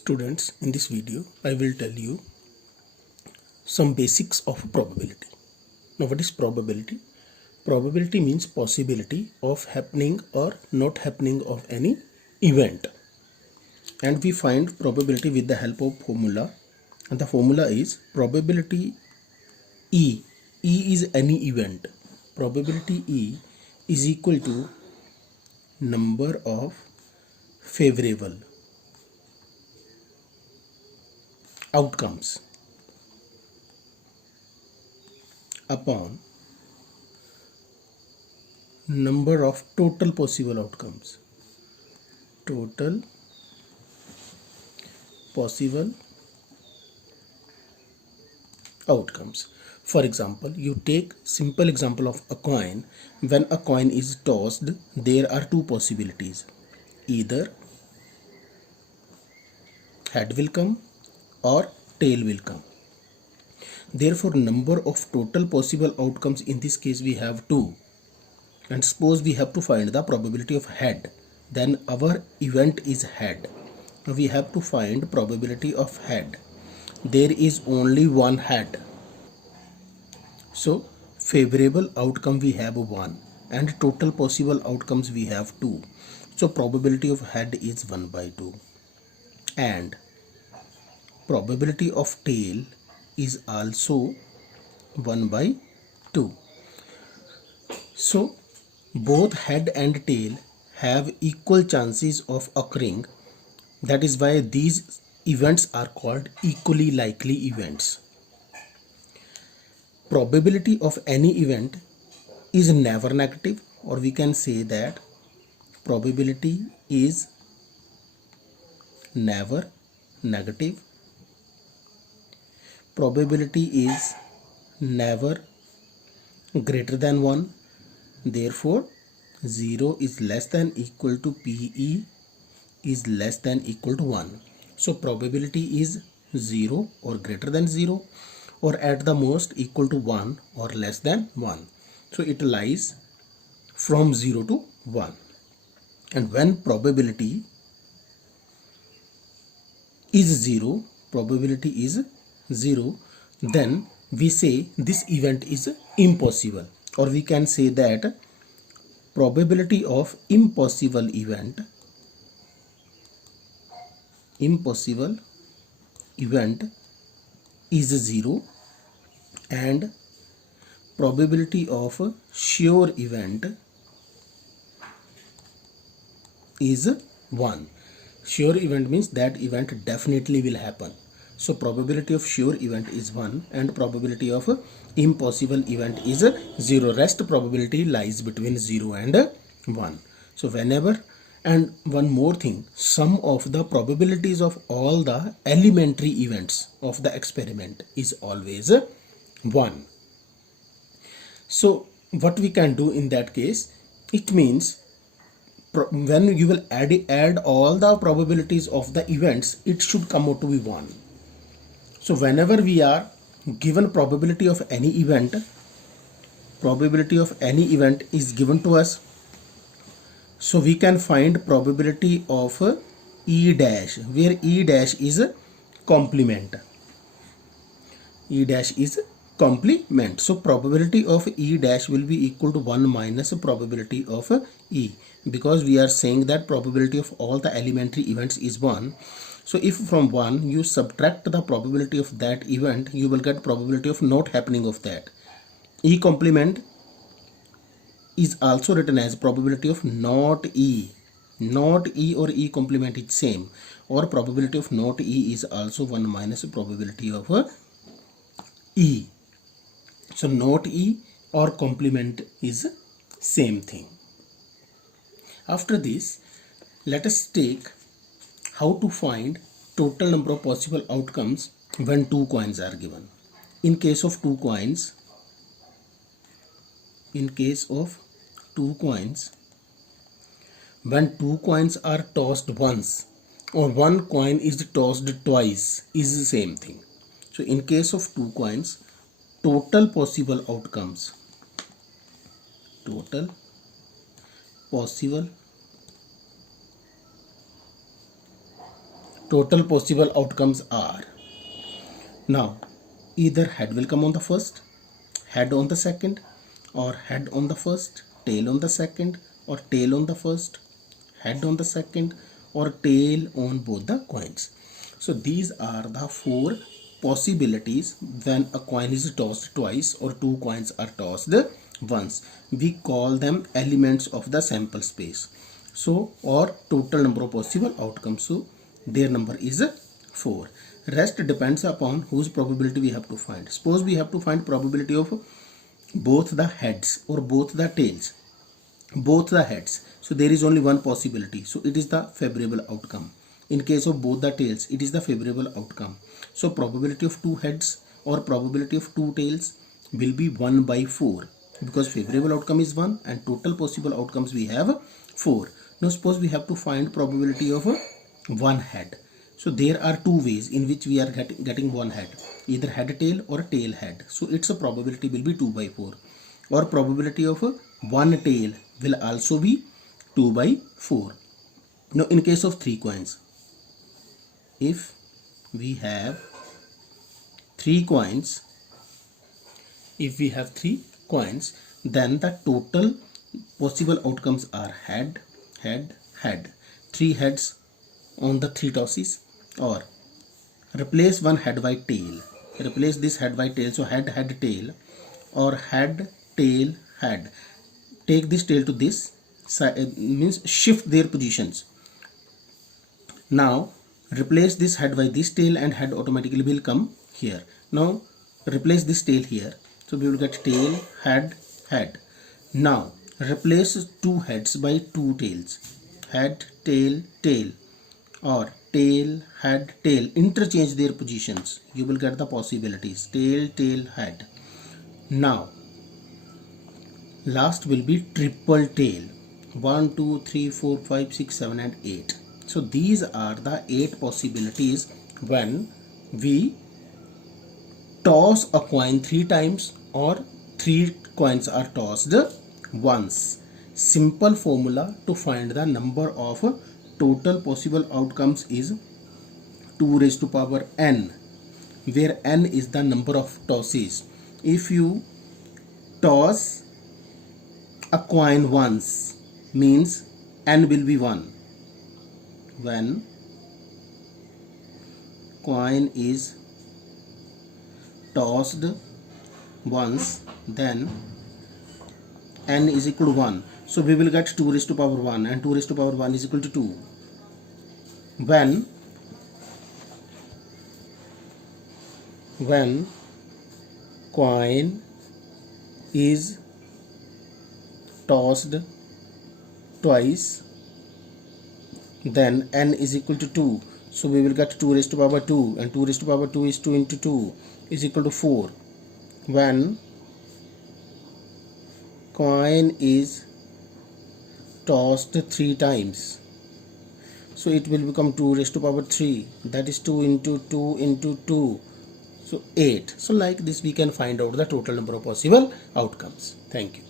Students, in this video, I will tell you some basics of probability. Now, what is probability? Probability means possibility of happening or not happening of any event. And we find probability with the help of formula. And the formula is probability E. E is any event. Probability E is equal to number of favorable outcomes upon number of total possible outcomes. Total possible outcomes. For example, you take simple example of a coin. When a coin is tossed, there are two possibilities. Either head will come or tail will come. Therefore, number of total possible outcomes in this case we have two. And suppose we have to find the probability of head, then our event is head. Now we have to find probability of head. There is only one head, so favorable outcome we have 1 and total possible outcomes we have 2. So probability of head is 1/2 and probability of tail is also 1/2. So both head and tail have equal chances of occurring. That is why these events are called equally likely events. Probability of any event is never negative, or we can say that probability is never negative. Probability is never greater than 1. Therefore, 0 is less than equal to PE is less than equal to 1. So probability is 0 or greater than 0, or at the most equal to 1 or less than 1. So it lies from 0 to 1. And when probability is 0, probability is 0, then we say this event is impossible, or we can say that probability of impossible event is 0 and probability of sure event is 1. Sure event means that event definitely will happen. So probability of sure event is 1 and probability of impossible event is 0. Rest probability lies between 0 and 1. So whenever, and one more thing, sum of the probabilities of all the elementary events of the experiment is always 1. So what we can do in that case, it means when you will add all the probabilities of the events, it should come out to be 1. So whenever we are given probability of any event is given to us, so we can find probability of E dash, where E dash is complement. E dash is complement. So probability of E dash will be equal to 1 minus probability of E, because we are saying that probability of all the elementary events is 1. So if from 1 you subtract the probability of that event, you will get probability of not happening of that. E complement is also written as probability of not E. Not E or E complement is same, or probability of not E is also 1 minus probability of E. So not E or complement is same thing. After this, let us take how to find total number of possible outcomes when two coins are given. In case of two coins, when two coins are tossed once or one coin is tossed twice is the same thing. So in case of two coins, total possible outcomes total possible outcomes are, now either head will come on the first, head on the second, or head on the first, tail on the second, or tail on the first, head on the second, or tail on both the coins. So these are the four possibilities when a coin is tossed twice or two coins are tossed once. We call them elements of the sample space. So, or total number of possible outcomes. So their number is 4. Rest depends upon whose probability we have to find. Suppose we have to find probability of both the heads or both the tails, both the heads. So there is only one possibility. So it is the favorable outcome. In case of both the tails, it is the favorable outcome. So probability of two heads or probability of two tails will be 1 by 4, because favorable outcome is 1 and total possible outcomes we have 4. Now suppose we have to find probability of one head. So there are two ways in which we are getting one head, either head tail or tail head. So its a probability will be 2 by 4, or probability of one tail will also be 2 by 4. Now in case of three coins, if we have three coins, then the total possible outcomes are head, head, head. Three heads on the three tosses, or replace one head by tail. Replace this head by tail. So head, head, tail, or head, tail, head. Take this tail to this side, means shift their positions. Now replace this head by this tail and head automatically will come here. Now replace this tail here. So we will get tail, head, head. Now replace two heads by two tails. Head, tail, tail, or tail, head, tail. Interchange their positions. You will get the possibilities. Tail, tail, head. Now last will be triple tail. 1, 2, 3, 4, 5, 6, 7 and 8. So these are the 8 possibilities when we toss a coin 3 times or 3 coins are tossed once. Simple formula to find the number of total possible outcomes is 2 raised to power n, where n is the number of tosses. If you toss a coin once, means n will be 1. When coin is tossed once, then n is equal to 1. So we will get 2 raised to power 1, and 2 raised to power 1 is equal to 2. When coin is tossed twice, then n is equal to 2. So we will get 2 raised to power 2, and 2 raised to power 2 is 2 into 2 is equal to 4. When coin is tossed 3 times, so it will become 2 raised to power 3, that is 2 into 2 into 2, so 8. So like this we can find out the total number of possible outcomes. Thank you.